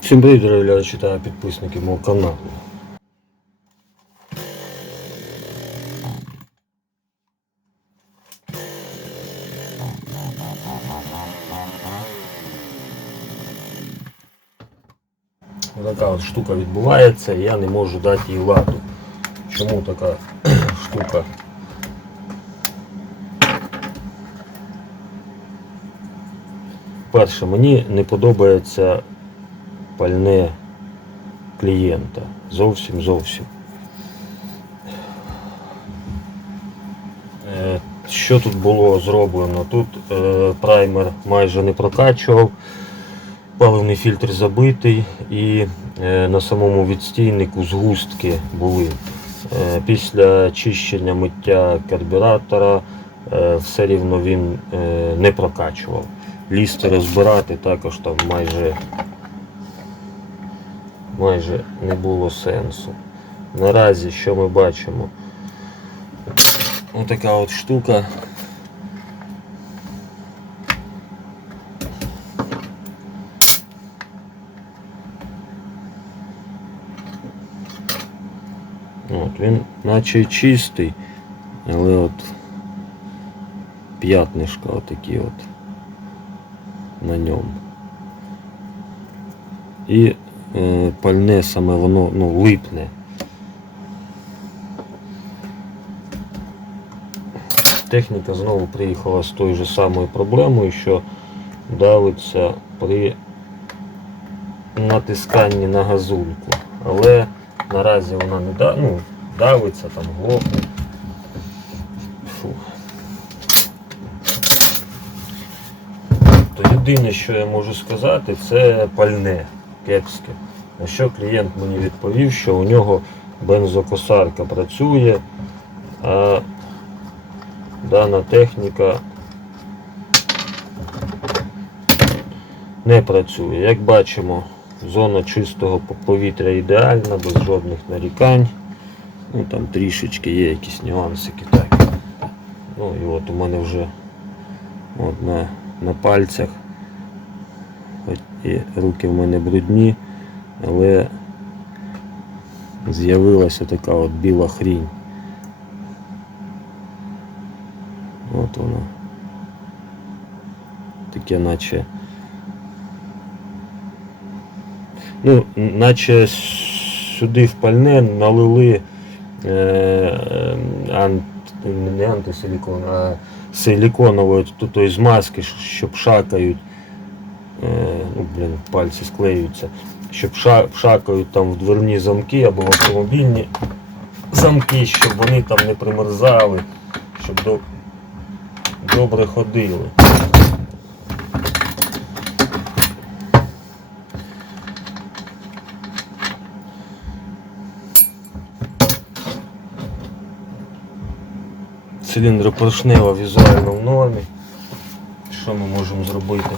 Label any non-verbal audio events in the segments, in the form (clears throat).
Всім привіт, дорогі та підписники мого каналу. Така от штука відбувається, я не можу дати їй ладу. Чому така (clears throat) штука? Перше, мені не подобається пальне клієнта. Зовсім зовсім. Е, Що тут було зроблено? Тут е, праймер майже не прокачував, паливний фільтр забитий і е, на самому відстійнику згустки були. Після чищення миття карбюратора все рівно він не прокачував. Лізти розбирати також там майже майже не було сенсу. Наразі що ми бачимо? Отака от штука. От, він наче чистий, але от п'ятнишка отакі от на ньому. І пальне саме воно ну, липне. Техніка знову приїхала з тою же самою проблемою, що давиться при натисканні на газульку. Але наразі вона не да, ну, давиться, там глохне. То єдине, що я можу сказати, це пальне кепське. На що клієнт мені відповів, що у нього бензокосарка працює, а дана техніка не працює. Як бачимо, зона чистого повітря ідеальна, без жодних нарікань. Ну там трішечки є якісь нюансики. Так. Ну і от у мене вже от на, на пальцях. І руки в мене брудні, але з'явилася така от біла хрінь. От вона. Таке наче. Ну, наче сюди в пальне налили е, е, не антисилікон, а силіконової тої змазки, щоб шакають. Е, ну, блін, пальці склеюються, щоб ша- шакають там в дверні замки або в автомобільні замки, щоб вони там не примерзали, щоб до, добре ходили. Циліндропоршнева візуально в нормі. Що ми можемо зробити?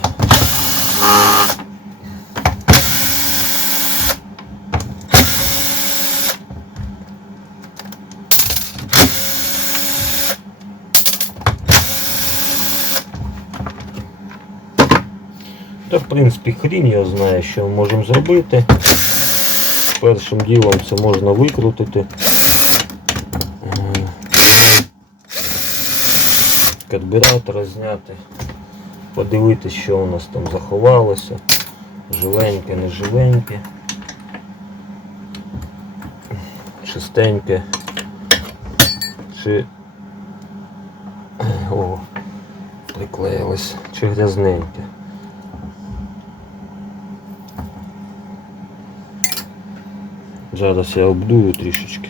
Принципі хрінь я знаю, що ми можемо зробити. Першим ділом це можна викрутити. Е, Карбюратор зняти, подивитися, що у нас там заховалося. Живеньке, не живеньке. Чистеньке. Чи... О, приклеїлось. Чи грязненьке. Зараз я обдую трішечки.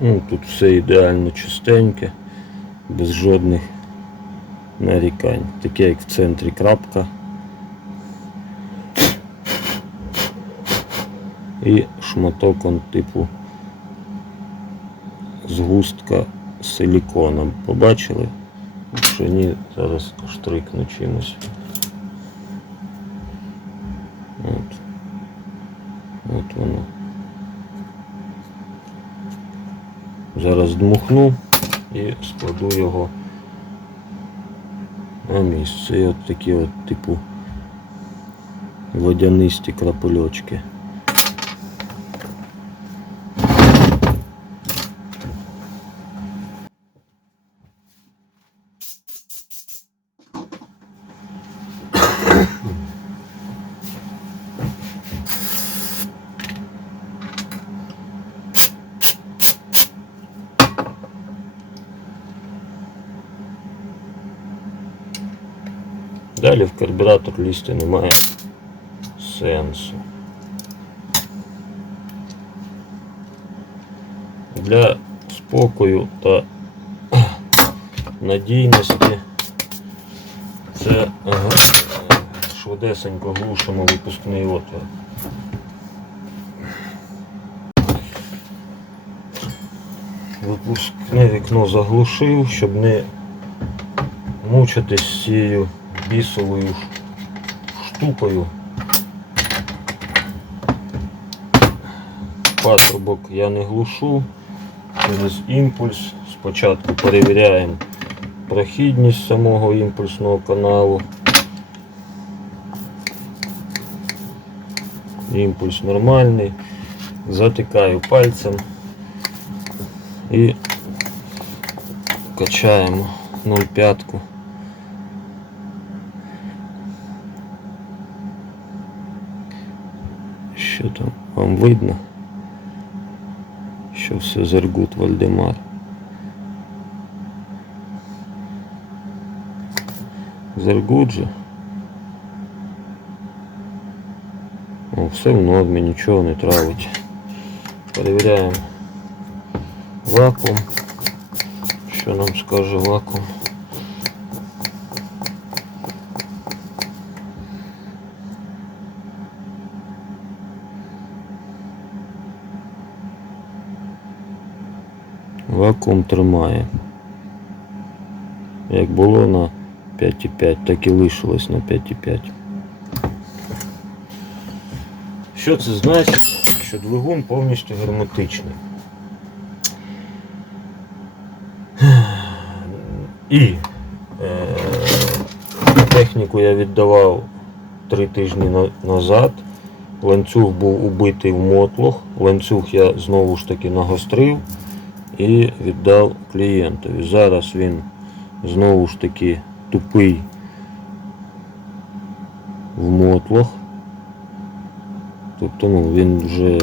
Ну, тут все ідеально чистеньке, без жодних нарікань. Таке як в центрі крапка. І шматок он типу згустка з силіконом. Побачили? Якщо ні, зараз штрикну чимось. От. От воно. Зараз дмухну і складу його на місце. І от такі от типу водянисті крапельочки. Далі в карбюратор лізти немає сенсу. Для спокою та надійності це швидесенько глушимо випускний отвір. Випускне вікно заглушив, щоб не мучитись з цією бісовою штукою. Патрубок я не глушу. Через імпульс спочатку перевіряємо прохідність самого імпульсного каналу. Імпульс нормальний. Затикаю пальцем і качаємо 0,5. Що там вам видно? Що все Зергут Вальдемар. Зергут же. О, все в нормі, нічого не травить. Перевіряємо вакуум. Що нам скаже вакуум? Вакуум тримає. Як було на 5,5, так і лишилось на 5,5. Що це значить? Що двигун повністю герметичний. І е, техніку я віддавав три тижні на- назад. Ланцюг був убитий в мотлох. Ланцюг я знову ж таки нагострив і віддав клієнтові. Зараз він знову ж таки тупий в мотлох. Тобто ну, він вже,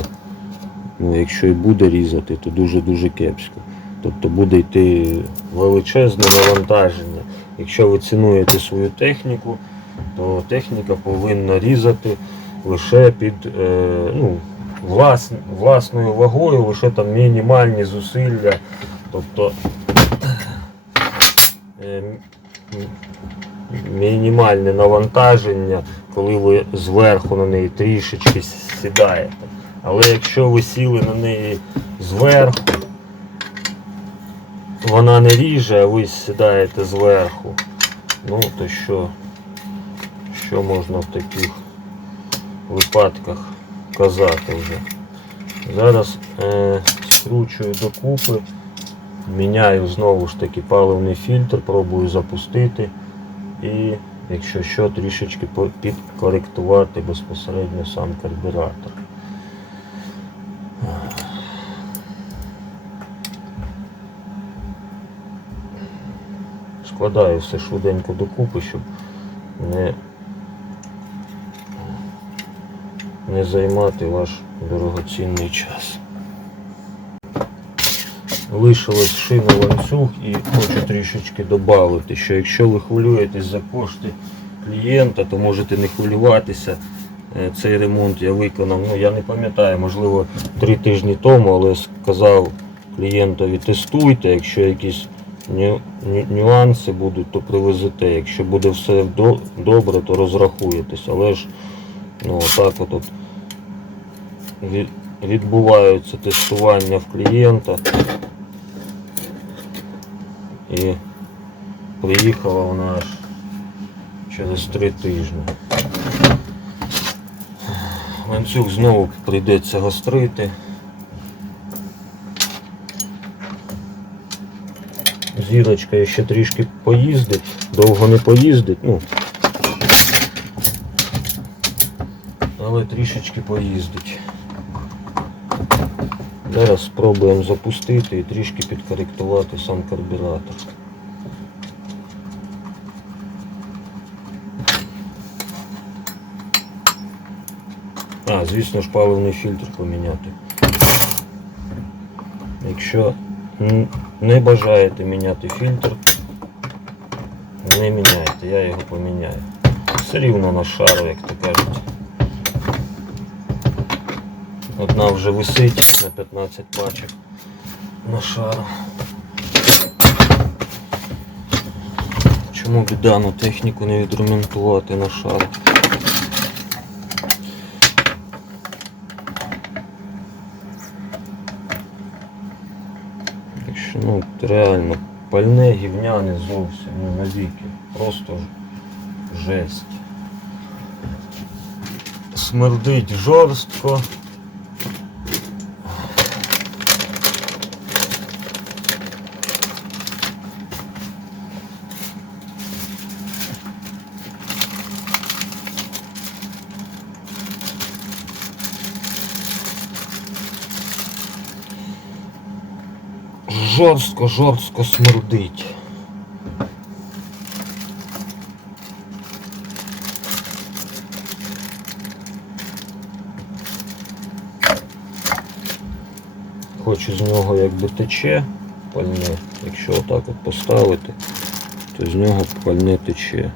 ну, якщо і буде різати, то дуже-дуже кепсько. Тобто буде йти величезне навантаження. Якщо ви цінуєте свою техніку, то техніка повинна різати лише під е, ну, власною вагою, лише там мінімальні зусилля. Тобто е, мінімальне навантаження, коли ви зверху на неї трішечки сідаєте. Але якщо ви сіли на неї зверху, вона не ріже, а ви сідаєте зверху. Ну то що, що можна в таких випадках казати вже? Зараз е, скручую докупи, міняю знову ж таки паливний фільтр, пробую запустити і, якщо що, трішечки підкоректувати безпосередньо сам карбюратор. Складаю все швиденько докупи, щоб не, не займати ваш дорогоцінний час. Лишилось шина ланцюг і хочу трішечки додати, що якщо ви хвилюєтесь за кошти клієнта, то можете не хвилюватися. Е, Цей ремонт я виконав, ну я не пам'ятаю, можливо, три тижні тому, але сказав клієнтові тестуйте, якщо якісь ню- ню- нюанси будуть, то привезете. Якщо буде все до- добре, то розрахуєтесь. Але ж ну, так от, от відбуваються тестування в клієнта. І приїхала вона аж через три тижні. Ланцюг знову прийдеться гострити. Зірочка ще трішки поїздить, довго не поїздить, ну. Але трішечки поїздить. Зараз спробуємо запустити і трішки підкоректувати сам карбюратор. А, звісно ж паливний фільтр поміняти. Якщо не бажаєте міняти фільтр, не міняйте, я його поміняю. Все рівно на шару, як то кажуть. Одна вже висить на 15 пачок на шару. Чому б дану техніку не відремонтувати на шару? Так що, ну, реально, пальне гівняне зовсім, ну, навіки. Просто жесть. Смердить жорстко. Жорстко, жорстко смердить. Хоч з нього якби тече пальне, якщо отак от поставити, то з нього пальне тече.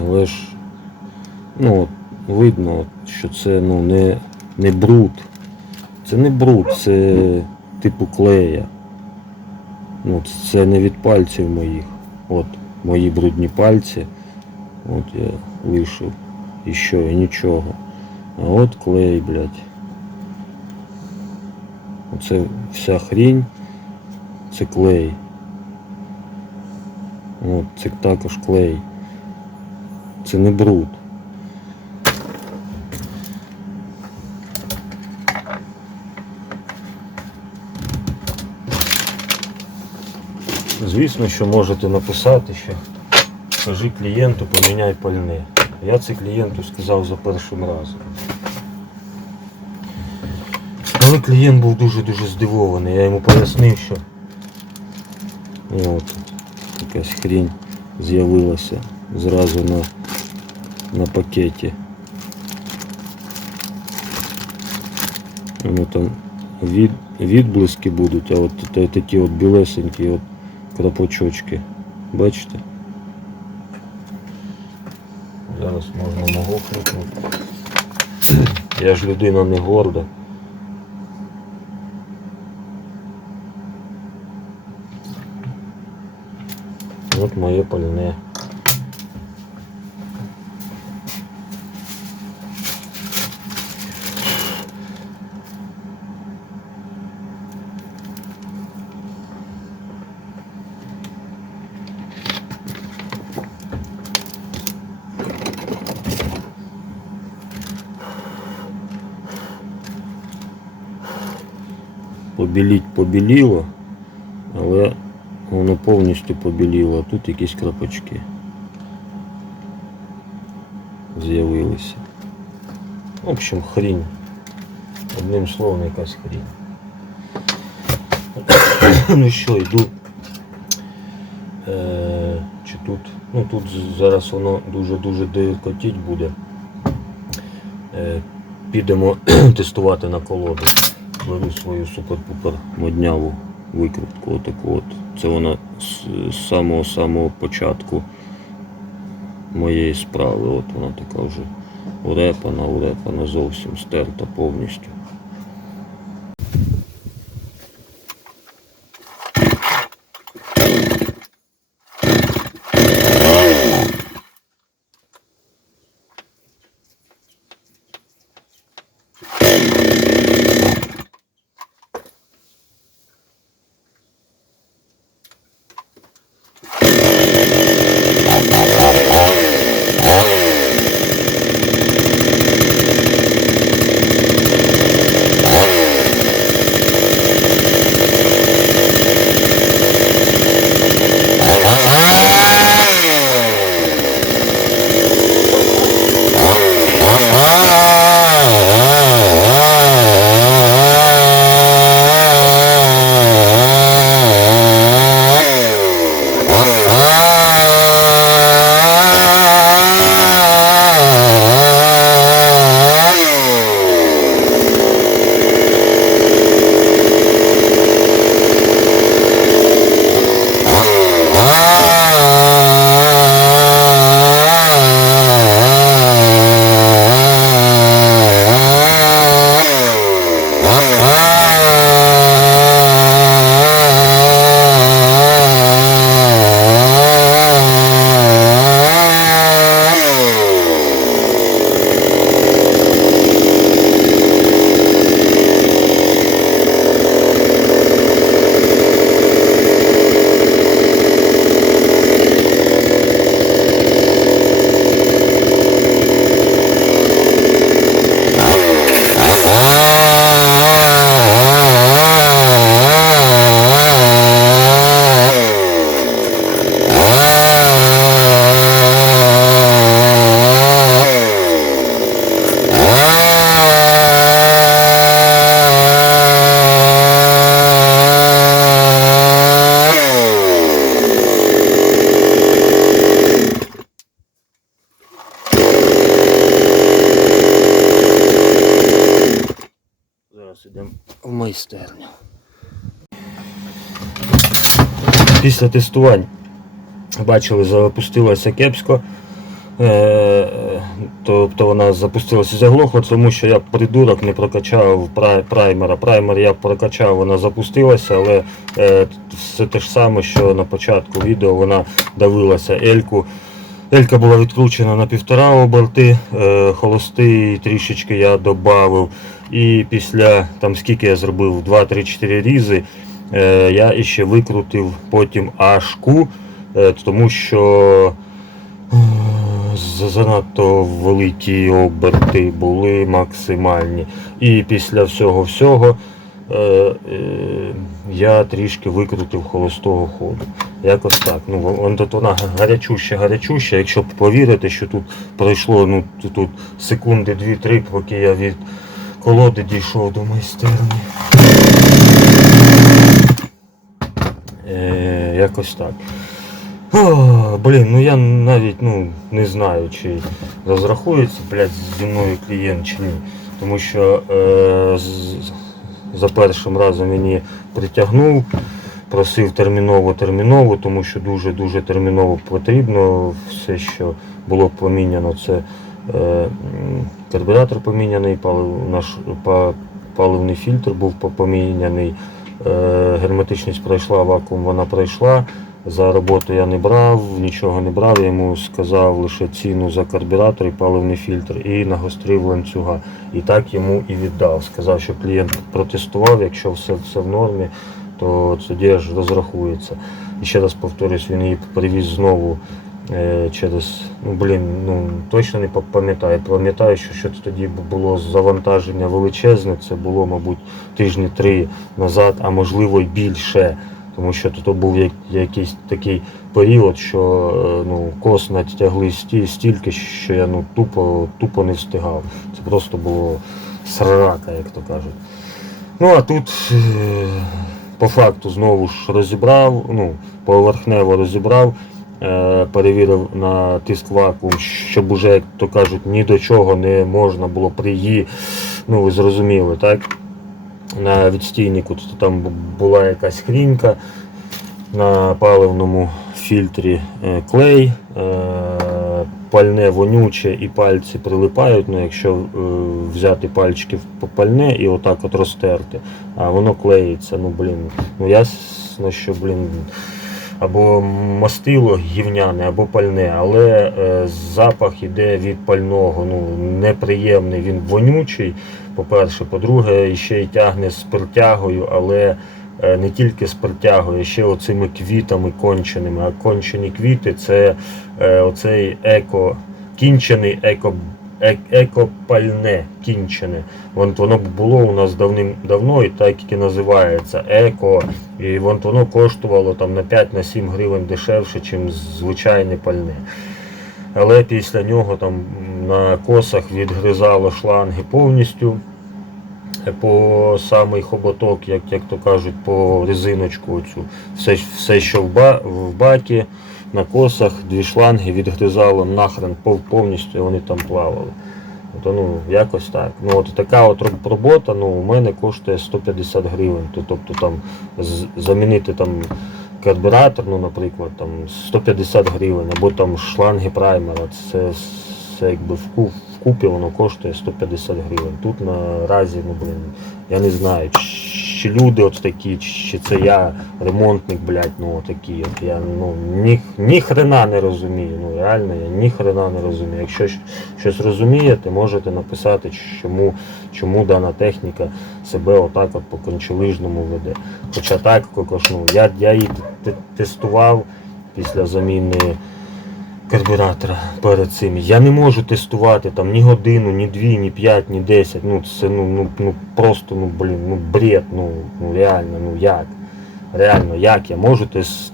Але ж ну, видно, що це ну, не, не бруд. Це не бруд, це типу клея. Ну, це не від пальців моїх. От мої брудні пальці. От я лишив. І що, і нічого. А от клей, блядь. Оце вся хрінь. Це клей. От, це також клей. Це не бруд. Звісно, що можете написати, що скажи клієнту, поміняй пальне. Я це клієнту сказав за першим разом. Але клієнт був дуже-дуже здивований. Я йому пояснив, що і от якась хрінь з'явилася зразу на, на пакеті. Воно там від, відблиски будуть, а от та- такі от білесенькі от крапочочки. Бачите? Зараз можна ногу хлопнути. Я ж людина не горда. От моє пальне. Побіліть побіліло, але воно повністю побіліло, а тут якісь крапочки з'явилися. В общем, хрінь. Одним словом, якась хрінь. (coughs) ну що, йду. Е, чи тут? Ну тут зараз воно дуже-дуже диркотіть буде. Е, підемо (coughs) тестувати на колоду. Беру свою супер-пупер модняву викрутку. Отаку от. Це вона з самого-самого початку моєї справи. От вона така вже урепана, урепана, зовсім стерта повністю. Після тестувань бачили, запустилася кепсько. Е, Тобто вона запустилася заглохла, тому що я придурок не прокачав прай- праймера. Праймер я прокачав, вона запустилася, але е, все те ж саме, що на початку відео вона давилася Ельку. Елька була відкручена на півтора оберти, е, холостий трішечки я додав. І після там скільки я зробив 2-3-4 різи, я іще викрутив потім ашку, е, тому що е, занадто великі оберти були максимальні. І після всього всього е, е, я трішки викрутив холостого ходу. Якось так. Ну, вона гарячуща, гарячуща. Якщо повірити, що тут пройшло ну, тут- секунди 2-3, поки я від колоди дійшов до майстерні. Е, якось так. О, блін, ну я навіть ну, не знаю, чи розрахується блядь, зі мною клієнт чи ні. Тому що е, з- за першим разом мені притягнув, просив терміново терміново, тому що дуже-дуже терміново потрібно. Все, що було поміняно, це е, карбюратор поміняний, палив, наш па- паливний фільтр був по- поміняний. Е, герметичність пройшла, вакуум вона пройшла. За роботу я не брав, нічого не брав. Я йому сказав лише ціну за карбюратор і паливний фільтр і нагострив ланцюга. І так йому і віддав. Сказав, що клієнт протестував, якщо все, все в нормі, то тоді аж розрахується. І ще раз повторюсь, він її привіз знову через, ну блін, ну точно не пам'ятаю. Пам'ятаю, що щось тоді було завантаження величезне. Це було, мабуть, тижні три назад, а можливо й більше. Тому що тут був як- якийсь такий період, що е, ну, кос натягли сті- стільки, що я ну, тупо, тупо не встигав. Це просто було срака, як то кажуть. Ну а тут е, по факту знову ж розібрав, ну, поверхнево розібрав, е, перевірив на тиск вакуум, щоб уже, як то кажуть, ні до чого не можна було приї. Ну, ви зрозуміли, так? на відстійнику то там була якась хрінька на паливному фільтрі е, клей, е, пальне вонюче і пальці прилипають. Ну, якщо е, взяти пальчики в пальне і отак от розтерти, а воно клеїться. Ну блін, ну ясно, що блін. Або мастило гівняне, або пальне, але е, запах іде від пального, ну неприємний, він вонючий. По-перше, по-друге, ще й тягне з притягою, але е, не тільки з притягою, ще оцими квітами конченими. А кончені квіти це е, оцей еко, кінчений еко, е- екопальне кінчене. Вон воно було у нас давним-давно і так і називається еко. І вон воно коштувало там на 5-7 гривень дешевше, ніж звичайне пальне. Але після нього там на косах відгризало шланги повністю по самий хоботок, як, як то кажуть, по резиночку оцю. Все, все що в, ба, в бакі, на косах, дві шланги відгризало нахрен пов- повністю, і вони там плавали. То, ну, якось так. Ну, от така от робота ну, у мене коштує 150 гривень. То- Тобто там замінити там карбюратор, ну, наприклад, там 150 гривень, або там шланги праймера. Це все якби вку- вкупі воно коштує 150 гривень. Тут наразі, ну блін, я не знаю, чи люди от такі, чи це я ремонтник, блядь, ну такий. От я ну ні, ні хрена не розумію. Ну реально я ні хрена не розумію. Якщо щось розумієте, можете написати, чому, чому дана техніка себе отак от по кончелижному веде. Хоча так, ну, я, я її тестував після заміни карбюратора перед цим. Я не можу тестувати там ні годину, ні дві, ні п'ять, ні десять. Ну це ну, ну, ну просто ну блін, ну бред, ну, ну реально, ну як? Реально, як я можу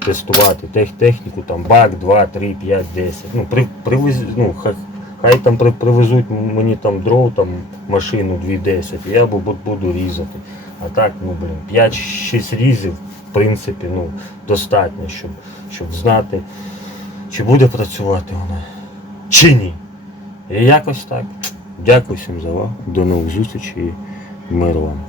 тестувати тех, техніку, там бак, 2, 3, 5, 10. Ну, при, привез, ну, хай, хай там при, привезуть мені там дров, там машину 2,10, і я бу- бу- буду різати. А так, ну блін, 5-6 різів, в принципі, ну, достатньо, щоб, щоб знати, чи буде працювати вона, чи ні. І якось так. Дякую всім за увагу. До нових зустрічей і миру вам.